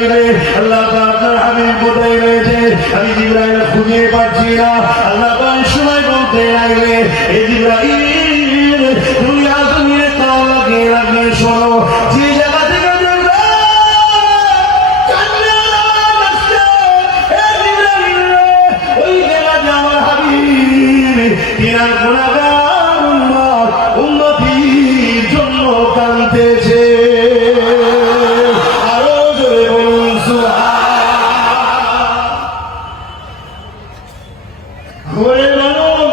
লাগবে। আল্লাহ আপনার হাবিব কোথায় রয়েছে? আমি জিবরাইল খুঁজে পাচ্ছি না। আল্লাহ সময় বলতে লাগবে, এই জিবরাইল তুমি আসলে কান লাগিয়ে রাখবে, শোনো যে জায়গা থেকে ওই জায়গাতে আমার হাবিব তিনার গুনাহগার উম্মতির জন্য কাঁদতেছে। আরো জোরে বলুন সুবহানাল্লাহ।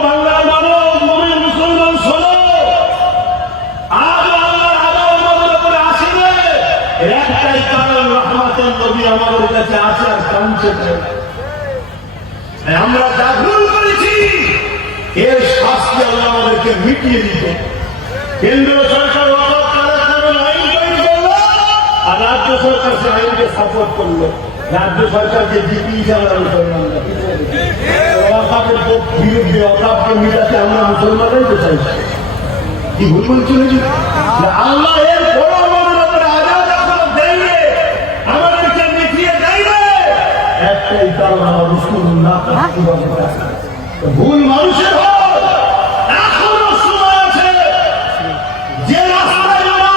বাংলার মানুষ, মুমিন মুসলমান শোনো, আজ আল্লাহর আদর আমাদের উপরে আসিবে একটাই কারণ, রহমতের নবী আমাদের কাছে আছে আর কাঁদছে। আমরা যা ভুল করেছি এর শাস্তি আল্লাহ আমাদেরকে মিটিয়ে দিত। কেন্দ্র সরকার আইন তৈরি করলো আর রাজ্য সরকার সে আইনকে সাপোর্ট করলো। রাজ্য সরকারকে জিতিয়েছে আমরা মুসলমানরা। অকাপের বিরুদ্ধে অকাপকে মিটাতে আমরা মুসলমানরাই তো চাইছি। কি ভুল বলছিল আল্লাহ এর বড় আমাদের উপরে আজাদ এখনো দেয়নি, আমাদেরকে মিটিয়ে দেয়নি একটাই কারণ, আমার রসুল্লাহ ভুল মানুষের হয়। এখনো সময় আছে, যে রাস্তায় ওরা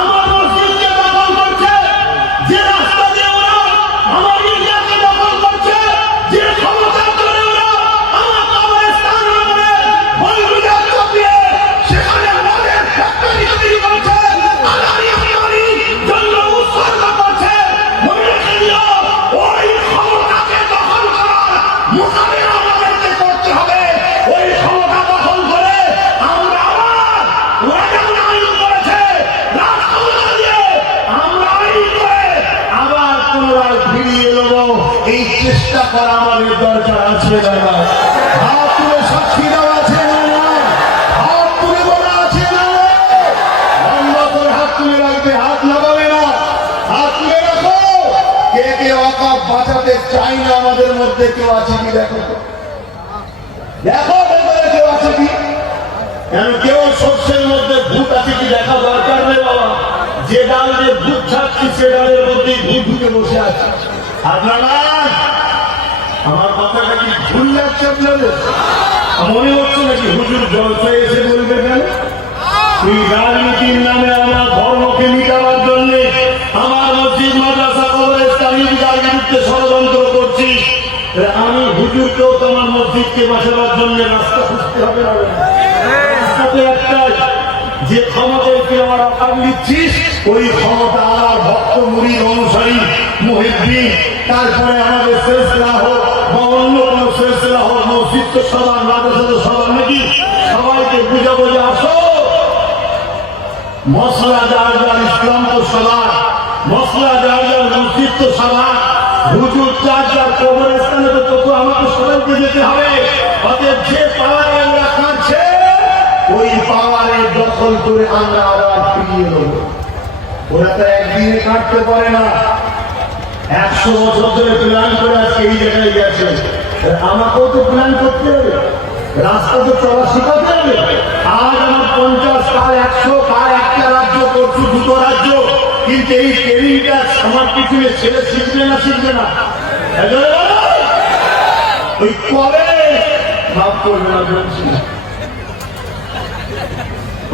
আমার মসজিদকে দখল করছে, যে রাস্তা দিয়ে ওরা আমার ইন্ডিয়াকে দখল করছে, যে ক্ষমতা করে ওরা আমার কবরস্থান করে বন্ধুদের চাপিয়ে সেখানে মদের ফ্যাক্টরি তৈরি করছে, আদানি আদানি জন্য উৎসর্গ করছে, মনে রেখে দিও ওই ক্ষমতাকে দখল করার মোকাবিলা আমাদেরকে করতে হবে। ওই ক্ষমতা দখল করে আমরা আবার ওরা যেমন আইন করেছে রাজ ক্ষমতা দিয়ে আমরা আইন করে আবার পুনরায় ফিরিয়ে নেব, এই চেষ্টা করা আমাদের দরকার আছে না? হাত তুলে সাক্ষী দেওয়া আছে না? হাত তুলে বলা আছে না? বন্ধ করে হাত তুলে রাখবে, হাত লাগাবে না, হাত তুলে রাখো। কে কে ওয়াকাফ বাঁচাতে চাই না আমাদের মধ্যে কেউ আছে কি? দেখো তো, দেখো ভেতরে কেউ আছে কি? কেন কেউ শস্যের মধ্যে ভূত আছে কি দেখা দরকার নেই বাবা। যে ডাল দিয়ে ভূত ছাড়ছি সে ডালের মধ্যে ভূত ঢুকে বসে আছে। আপনারা আমার কথাটা কি ভুল লাগছে আপনাদের? মনে হচ্ছে নাকি হুজুর জলসায় এসে বলবে কেন তুই রাজনীতির নামে আমার ধর্মকে মিটাবার জন্য আমার মসজিদ মাদ্রাসা কবরস্থানের বিরুদ্ধে ষড়যন্ত্র করছিস? আমি হুজুরকেও তোমার মসজিদকে বাঁচাবার জন্য রাস্তা খুঁজতে হবে না? রাস্তা তো একটাই, যে ক্ষমতাকে আমার আকার নিচ্ছিস ওই ক্ষমতা আমার ভক্ত মুরিদ অনুসারী মুহিদ্দিন, তারপরে আমাদের সিলসিলা হোক বা অন্য কোন সিলসিলা হোক, মসজিদ তো সবার, মাদ্রাসা তো সবার, নাকি সবাইকে বুঝে বুঝে আসো। মশলা যার যার, ইসলাম তো সবার, মশলা যার যার, মসজিদ তো সবার, হুজুর যার যার, কবরস্থানে তো তবু আমাকে সবাইকে যেতে হবে। অতএব যে পাওয়ারে আমরা কাঁদছে ওই পাওয়ারের দখল করে আমরা আবার ফিরিয়ে নেব। ওরা তো একদিনে কাটতে পারে না, 100 বছর ধরে প্ল্যান করে আজকে এই জায়গায় গেছে। আমাকেও তো প্ল্যান করতে হবে, রাস্তা তো চলা শিখাতে হবে। আজ আমার 50, কাল 100, কাল একটা রাজ্য করছি, দুটো রাজ্য, কিন্তু এই ট্রেনিংটা আমার পিছনে ছেলে শিখবে না, শিখবে না? ওই কবে মাফ করবে না বলছি,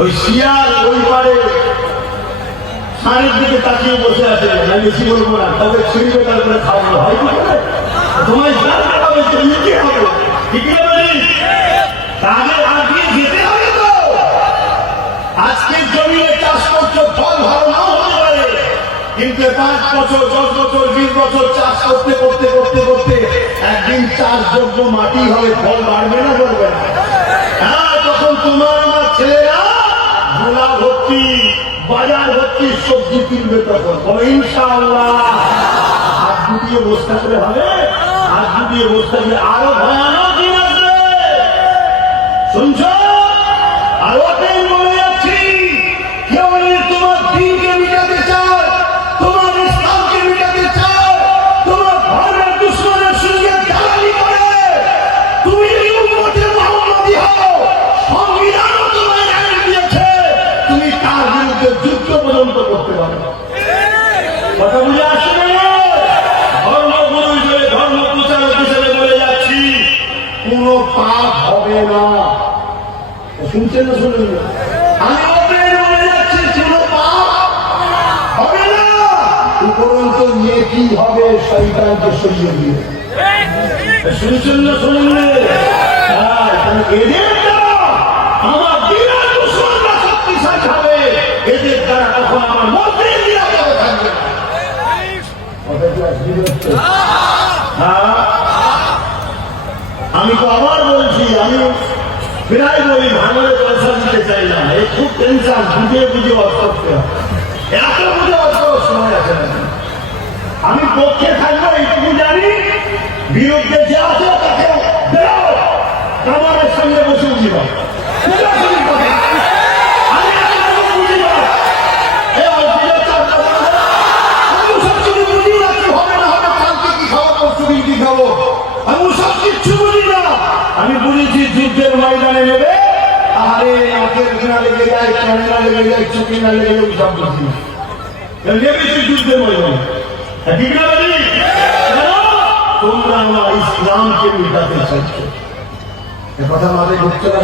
ওই শিয়াল ওই পারে সারের দিকে তাকিয়ে বসে আছে, আমি বেশি বলবো না, তবে ছিঁড়বে তারপরে খাওয়ানো হয় কি করে? তোমায় জানতে হবে, নিতে হবে, ঠিক আছে? তাদের আগে যেতে হবে তো। আজকে জমিয়ে চাষ করছো, ফল ভালো নাও হতে পারে, কিন্তু 5 বছর 10 বছর 20 বছর চাষ করতে করতে করতে করতে একদিন চাষযোগ্য মাটি হবে, ফল বাড়বে না, বাড়বে না? হ্যাঁ, তখন তোমার আমার ছেলেরা গোলা ভর্তি, বাজার ভর্তি সবজি কিনবে, তখন ইনশাআল্লাহ। হাত গুটিয়ে বসতে করে হবে, হাত গুটিয়ে বসতে হবে। আরো ভয়ানক দিন আসবে, শুনছ? আরো বলে যাচ্ছি, কেউ তোমার দিনকে মিটাতে চায়, তোমার ইসলামকে মিটাতে চায়, তোমার ধর্মের দুশ্মনের সঙ্গে দালালি করে, তুমি উম্মতে মুহাম্মাদি হও, সংবিধানও তোমায় আইন দিয়েছে, তুমি তার বিরুদ্ধে যুদ্ধ পর্যন্ত করতে পারো। কথা বুঝে আসছে না? শুনছেন না শুনুন না? আমি ওপেন বলে যাচ্ছি, কোনো পাপ হবে না, উপরন্ত নেকি হবে শয়তানকে সরিয়ে দিয়ে। শুনছেন না শুনুন না? এদের দ্বারা আমার বিরাট দুশমনরা শক্তিশালী হবে, এদের দ্বারা তখন আমার মন্ত্রীর নিরাপদ থাকবে না। হ্যাঁ, আমি তো আবার বলছি, আমি প্রায় বলি ভাঙলে পয়সা দিতে চাই না, এই খুব টেনশন, বুঝে বুঝে অর্থ করতে হবে, এত বুঝে অর্থ সময় আছে না। আমি পক্ষে থাকবো এইটুকু জানি, বিরুদ্ধে যে আছে তাকে বেরো, কামারের সঙ্গে বসে উঠিব। আমি বুঝেছি যুদ্ধের ময়দানে নেবে, আরে নাকের ঘৃণা লেগে যায়, কানে না লেগে যায়, চোখে না লেগে যায়, সব বুঝি নেবেছি যুদ্ধের ময়দানে। ঠিক না বলি? তোমরা আমার ইসলামকে মিটাতে চাইছো, কথা মাথায় ঢুকছে না?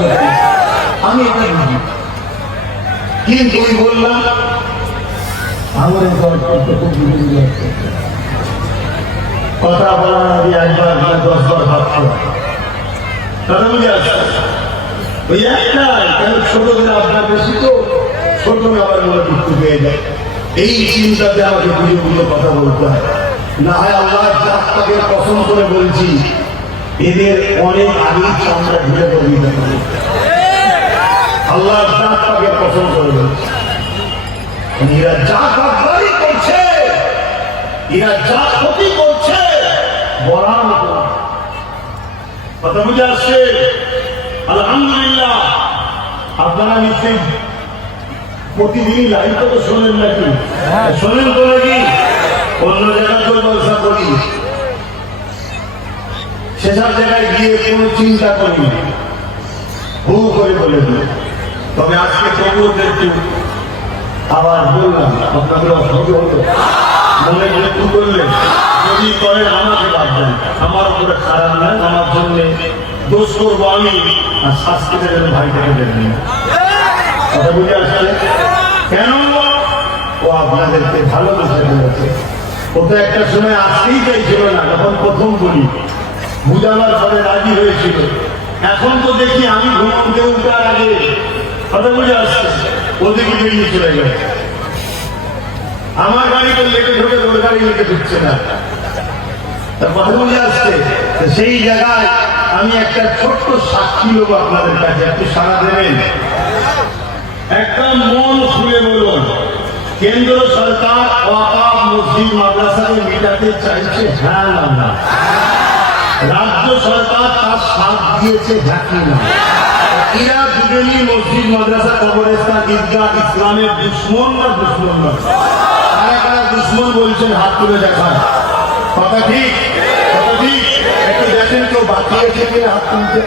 আমি এটা বুঝি, কিন্তু ওই বললাম আমার কথা বলার আগে একবার 10বার ভাবতে হয়। কথা বুঝে আসছে ওই একটাই, কেন ছোট করে আপনার বেশি তো ছোট আবার মনে ঢুকতে পেয়ে যায়। এই চিন্তাতে আমাকে বুঝে বুঝে কথা বলতে হয়, না হয় আল্লাহ জাতটাকে পছন্দ করে বলছি, এদের অনেক আগেই চামড়া ঘুরে করে দিতে হবে। আল্লাহ জাতটাকে পছন্দ করে বলছি, এরা যা গাদ্দারি করছে, এরা যা ক্ষতি করছে বলার মতো। কথা বুঝে আসছে? আলহামদুলিল্লাহ। আপনারা নিশ্চয়ই প্রতিদিনই লাইভটা তো শোনেন নাকি? শোনেন তো নাকি? অন্য জায়গায় তো ব্যবসা করি, সেসব জায়গায় গিয়ে কোনো চিন্তা করি না, হু করে বলে দিল। তবে আজকে তবুও একটু আবার বললাম, আপনাদের অসুবিধা হলো, মনে মনে একটু করলেন, যদি করেন আমাকে বাদ দেন, আমার উপরে খারাপ না, আমার জন্য দোষ করবো আমি, আর শাস্তি দেবেন ভাইটাকে দেবেন। কথা বুঝে আসছে? কেন? ও আপনাদেরকে ভালোবেসে ফেলেছে। ও তো একটা সময় আসতেই চাইছিল না, যখন প্রথম বলি বুঝাবার পরে রাজি হয়েছিল। এখন তো দেখি আমি ঘুমতে উঠার আগে, কথা বুঝে আসছে, ওদিকে বেরিয়ে চলে গেল। আমার গাড়িতে লেগে ঢুকে ওর গাড়ি লেগে ঢুকছে না। কথা বুঝে আসছে? সেই জায়গায় আমি একটা ছোট্ট সাক্ষী লোক আপনাদের কাছে, একটু সাড়া দেবেন। একটা মন খুলে বলুন, কেন্দ্র সরকার ওয়াকাফ মসজিদ মাদ্রাসাকে মিটাতে চাইছে, হ্যাঁ না না? রাজ্য সরকার তার সাথ দিয়েছে, ঝাঁকি না? এরা দুজনই মসজিদ মাদ্রাসা কবরস্থান ঈদগাহ ইসলামের দুশ্মন না দুশ্মন না? কারা কারা দুশ্মন বলছেন হাত তুলে দেখায়। কথা ঠিক? কথা ঠিক? একটু দেখেন কেউ বাঁচিয়েছে কিনা হাত তুলছে,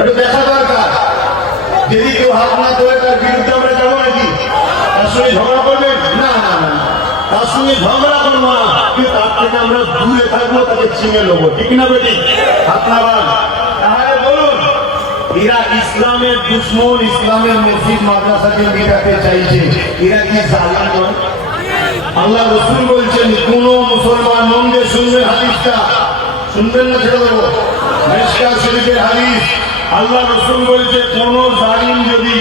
একটু দেখা দরকার। যদি কেউ হাত না তোলে তার বিরুদ্ধে আমরা যাবো নাকি? তার সঙ্গে ঝগড়া করবেন না? না না, তার সঙ্গে ঝগড়া করবো না, কিন্তু তার থেকে আমরা দূরে থাকবো, তাকে চিনে নেবো। ঠিক না বেটি? আপনারা তাহলে বলুন, এরা ইসলামের দুশ্মন, ইসলামের মসজিদ মাদ্রাসাকে মেটাতে চাইছে, এরা কি জালিম নয়? আল্লাহ রসুল বলছেন, কোন মুসলমান মন দিয়ে শুনবেন হাদিসটা, শুনবেন না ছেড়ে দেবো, মিশকাত শরীফের হাদিস। আল্লাহ রসুল বলছে, কোন জালিম যদি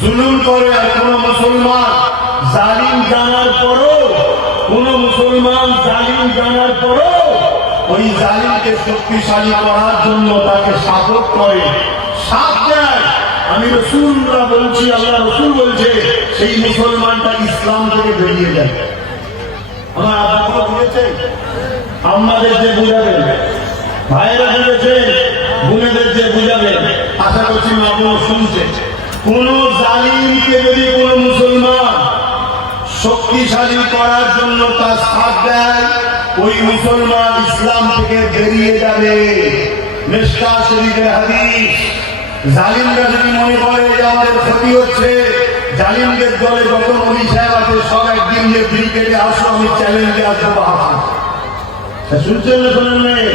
জুলুম করে, আর কোন মুসলমান জালিম জানার পরও, কোন মুসলমান জালিম জানার পরও ওই জালিমকে শক্তিশালী করার জন্য তাকে সাপোর্ট করে, সাথ দেয়, আমি রসুলরা বলছি, আল্লাহ রসুল বলছে, সেই মুসলমানটা ইসলাম থেকে বেরিয়ে যায়। আমার আব্বা বুঝেছে, আমাদের যে বুঝাবেন, ভাইরা বুঝেছে, বোনেদের যে বুঝাবেন, আশা করছি আপনারা শুনছে। কোন জালিমকে যদি কোন মুসলমান শক্তিশালী করার জন্য তার সাথ দেয়, ওই মুসলমান ইসলাম থেকে বেরিয়ে যাবে। মিশকাত শরীফের হাদিস। জালিমরা যদি মনে করে যে আমাদের ক্ষতি হচ্ছে, জালিমদের দলে যত মনি সাহেব আছে সব একদিন যে ক্রিকেটে আসো, আমি চ্যালেঞ্জে আসবো, শুনছেন না? শোনেন নেই?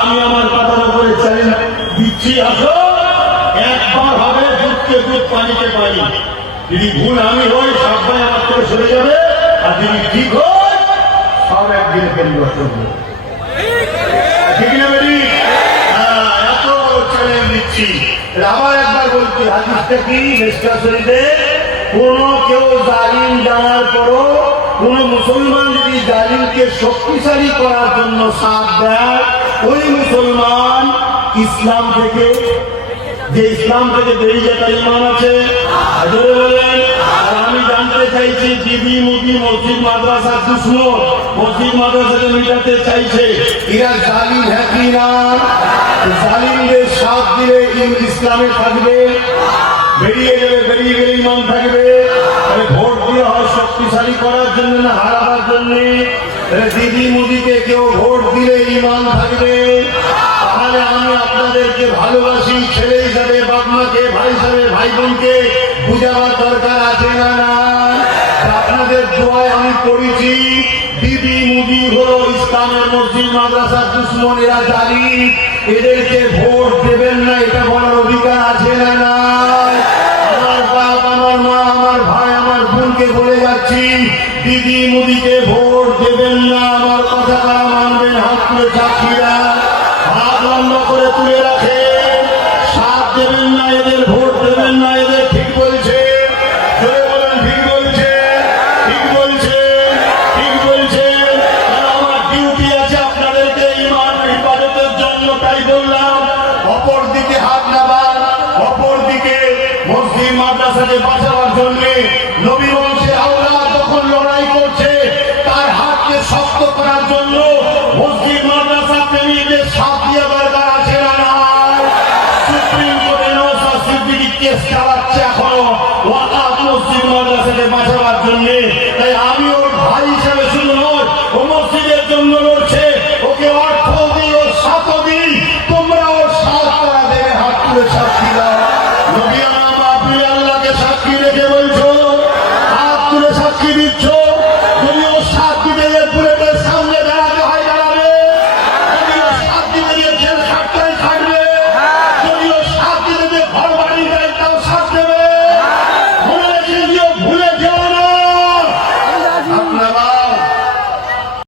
আমি আমার কথার উপরে চ্যালেঞ্জ দিচ্ছি, আসো একবার হবে, দুধকে দুধ, পানিকে পানি। যদি ভুল আমি হই, সবাই আমার থেকে সরে যাবে, আর যদি ঠিক হয়, সব একদিন পরিবর্তন হবে। ঠিক না বেটি? এত চ্যালেঞ্জ দিচ্ছি। আবার একবার বলছি, হাদিসটা কি? মিশকাত শরীফে, কোন কেউ জালিম জানার পরও কোন মুসলমান যদি জালিমকে শক্তিশালী করার জন্য সাথ দেয়, ওই মুসলমান ইসলাম থেকে, যে ইসলাম থেকে বেরিয়ে তার ইমান আছে। জোরে বলেন। আর আমি জানতে চাইছি, দিদি মুদি মসজিদ মাদ্রাসা দুশ্মন, মসজিদ মাদ্রাসাকে মিটাতে চাইছে, এরা জালিম হ্যাঁ কি না? জালিমদের সাথ দিলে ইসলামে থাকবে, বেরিয়ে যাবে, বেরিয়ে গেলে ইমান থাকবে। ভোট দিয়ে হয় শক্তিশালী করার জন্য না হারাবার জন্য? দিদি মুদিকে কেউ ভোট দিলে ইমান থাকবে। তাহলে আমি আপনাদেরকে ভালোবাসি, ছেলে হিসাবে বাপ মাকে, ভাই হিসাবে ভাই বোনকে বুঝাবার দরকার আছে না না? আপনাদের দোয়ায় আমি পড়েছি, দিদি মুদি হলো ইসলামের মসজিদ মাদ্রাসার দুশ্মন, এরা জালিম, এদেরকে ভোট দেবেন না, এটা বলার অধিকার আছে না না? আমার বাপ, আমার মা, আমার ভাই, আমার বোনকে বলে যাচ্ছি, দিদি মুদিকে ভোট দেবেন না, আমার কথা মানবেন।